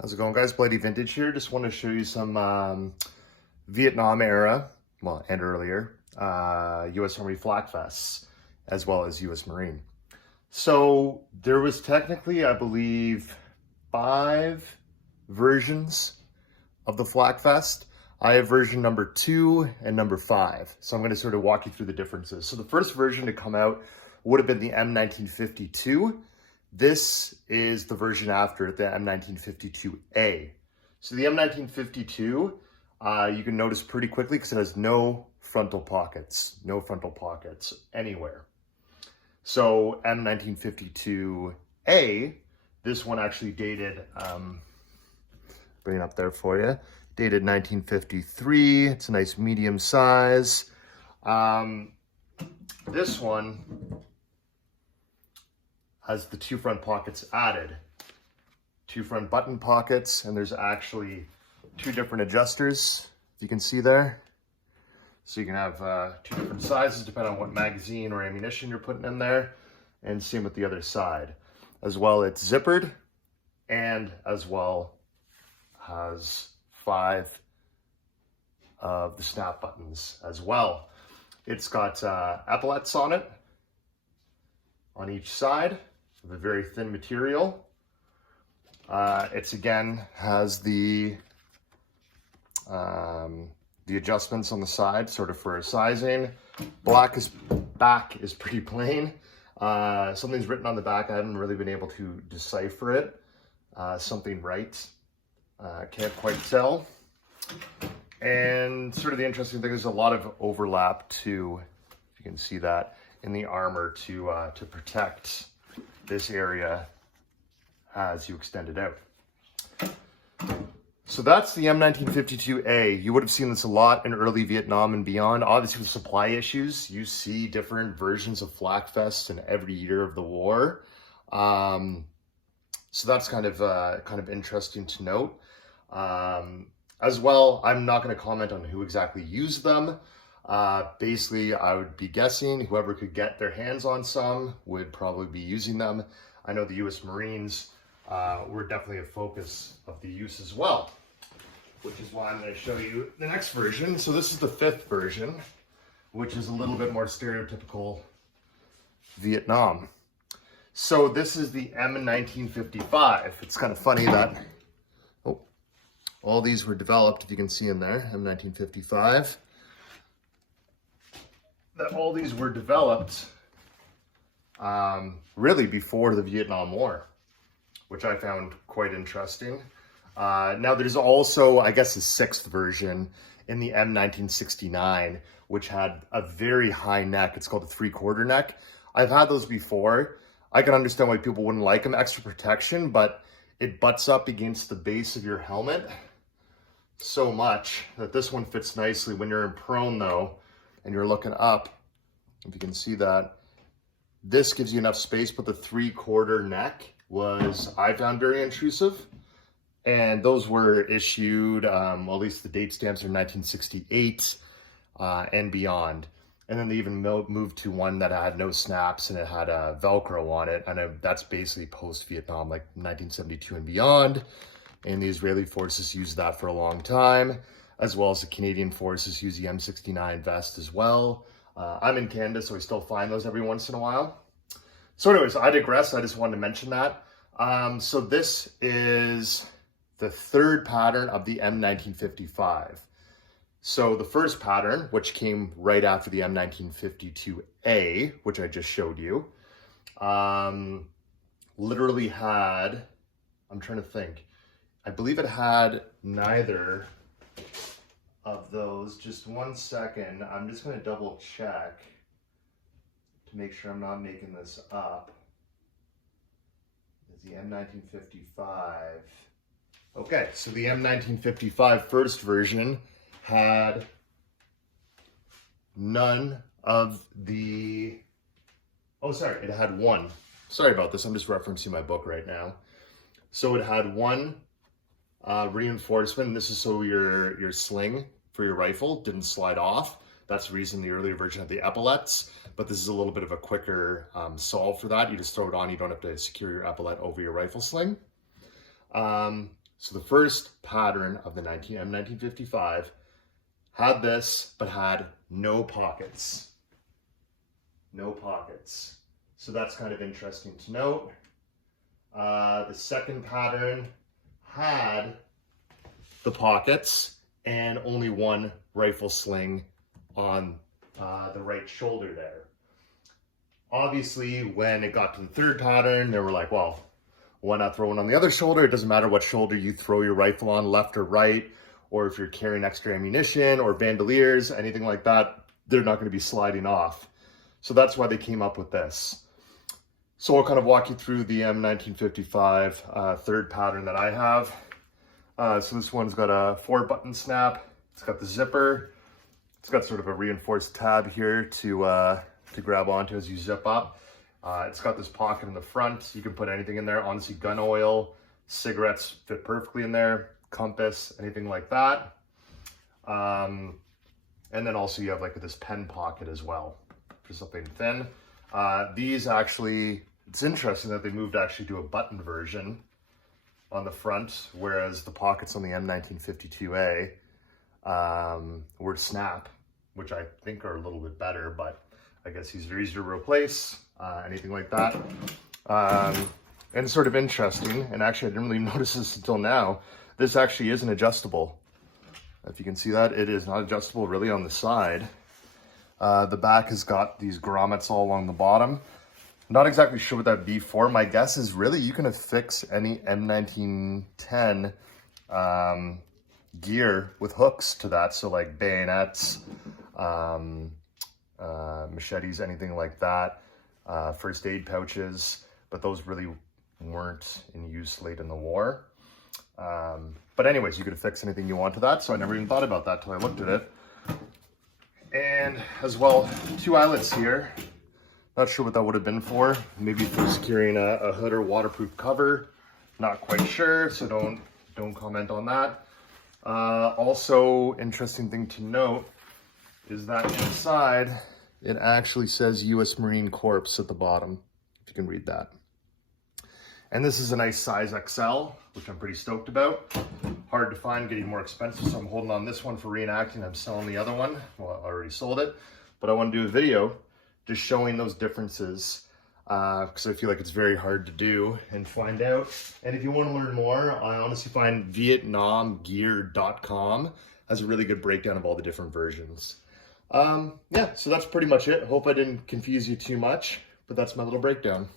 How's it going, guys? Bloody Vintage here. Just want to show you some Vietnam era, well, and earlier, U.S. Army Flak vests, as well as U.S. Marine. So there was technically, I believe, 5 versions of the flak vest. I have version number 2 and number 5. So I'm going to sort of walk you through the differences. So the first version to come out would have been the M1952. This is the version after the M1952A. So the M1952, you can notice pretty quickly because it has no frontal pockets anywhere. So M1952A, this one actually dated, bring it up there for you, dated 1953. It's a nice medium size. This one has the 2 front pockets added. 2 front button pockets, and there's actually 2 different adjusters, if you can see there. So you can have 2 different sizes depending on what magazine or ammunition you're putting in there, and same with the other side. As well, it's zippered, and as well has 5 of the snap buttons as well. It's got epaulettes on it, on each side, with a very thin material. It's again has the adjustments on the side, sort of for sizing. Back is pretty plain. Something's written on the back. I haven't really been able to decipher it. Something right. Can't quite tell. And sort of the interesting thing is a lot of overlap too, if you can see that, in the armor to protect this area as you extend it out. So that's the M1952A. You would have seen this a lot in early Vietnam and beyond. Obviously with supply issues, you see different versions of flak vests in every year of the war. So that's kind of interesting to note. As well, I'm not going to comment on who exactly used them. Basically, I would be guessing whoever could get their hands on some would probably be using them. I know the U.S. Marines were definitely a focus of the use as well, which is why I'm going to show you the next version. So this is the 5th version, which is a little bit more stereotypical Vietnam. So this is the M1955. It's kind of funny that all these were developed, if you can see in there, M1955, that all these were developed really before the Vietnam War, which I found quite interesting. Now there's also, I guess, a 6th version in the M1969, which had a very high neck. It's called a 3/4 neck. I've had those before. I can understand why people wouldn't like them, extra protection, but it butts up against the base of your helmet so much that this one fits nicely. When you're in prone though, and you're looking up, if you can see that, this gives you enough space, but the 3/4 neck was, I found, very intrusive. And those were issued, well, at least the date stamps are 1968 and beyond. And then they even moved to one that had no snaps and it had a Velcro on it. And that's basically post-Vietnam, like 1972 and beyond. And the Israeli forces used that for a long time, as well as the Canadian forces use the M69 vest as well. I'm in Canada, so I still find those every once in a while. So anyways, I digress. I just wanted to mention that. So this is the 3rd pattern of the M1955. So the first pattern, which came right after the M1952A, which I just showed you, literally had, I'm trying to think, I believe it had neither of those. Just one second. I'm just going to double check to make sure I'm not making this up. It's the M1955. Okay, so the M1955 first version had none of the, oh, sorry, it had one. Sorry about this. I'm just referencing my book right now. So it had one reinforcement. This is so your sling for your rifle didn't slide off. That's the reason the earlier version had the epaulettes, but this is a little bit of a quicker solve for that. You just throw it on, you don't have to secure your epaulette over your rifle sling. So the first pattern of the M1955 had this, but had no pockets. No pockets. So that's kind of interesting to note. The second pattern had the pockets and only one rifle sling on the right shoulder there. Obviously, when it got to the third pattern, they were like, well, why not throw one on the other shoulder? It doesn't matter what shoulder you throw your rifle on, left or right, or if you're carrying extra ammunition or bandoliers, anything like that, they're not going to be sliding off. So that's why they came up with this. So I'll kind of walk you through the M1955 third pattern that I have. So this one's got a 4-button snap. It's got the zipper. It's got sort of a reinforced tab here to grab onto as you zip up. It's got this pocket in the front. You can put anything in there. Honestly, gun oil, cigarettes fit perfectly in there. Compass, anything like that. And then also you have like this pen pocket as well for something thin. These actually, it's interesting that they moved actually to a button version on the front, whereas the pockets on the M1952A were snap, which I think are a little bit better, but I guess these are easier to replace, anything like that. And sort of interesting, and actually I didn't really notice this until now, this actually isn't adjustable. If you can see that, it is not adjustable really on the side. The back has got these grommets all along the bottom. Not exactly sure what that'd be for. My guess is really you can affix any M1910 gear with hooks to that. So like bayonets, machetes, anything like that. First aid pouches, but those really weren't in use late in the war. But anyways, you could affix anything you want to that. So I never even thought about that till I looked at it. And as well, 2 eyelets here. Not sure what that would have been for. Maybe for securing a hood or waterproof cover. Not quite sure, so don't comment on that. Also, interesting thing to note is that inside it actually says U.S. Marine Corps at the bottom, if you can read that. And this is a nice size XL, which I'm pretty stoked about. Hard to find, getting more expensive, so I'm holding on this one for reenacting. I'm selling the other one. Well, I already sold it, but I want to do a video just showing those differences because I feel like it's very hard to do and find out. And if you want to learn more, I honestly find VietnamGear.com has a really good breakdown of all the different versions. Yeah, so that's pretty much it. Hope I didn't confuse you too much, but that's my little breakdown.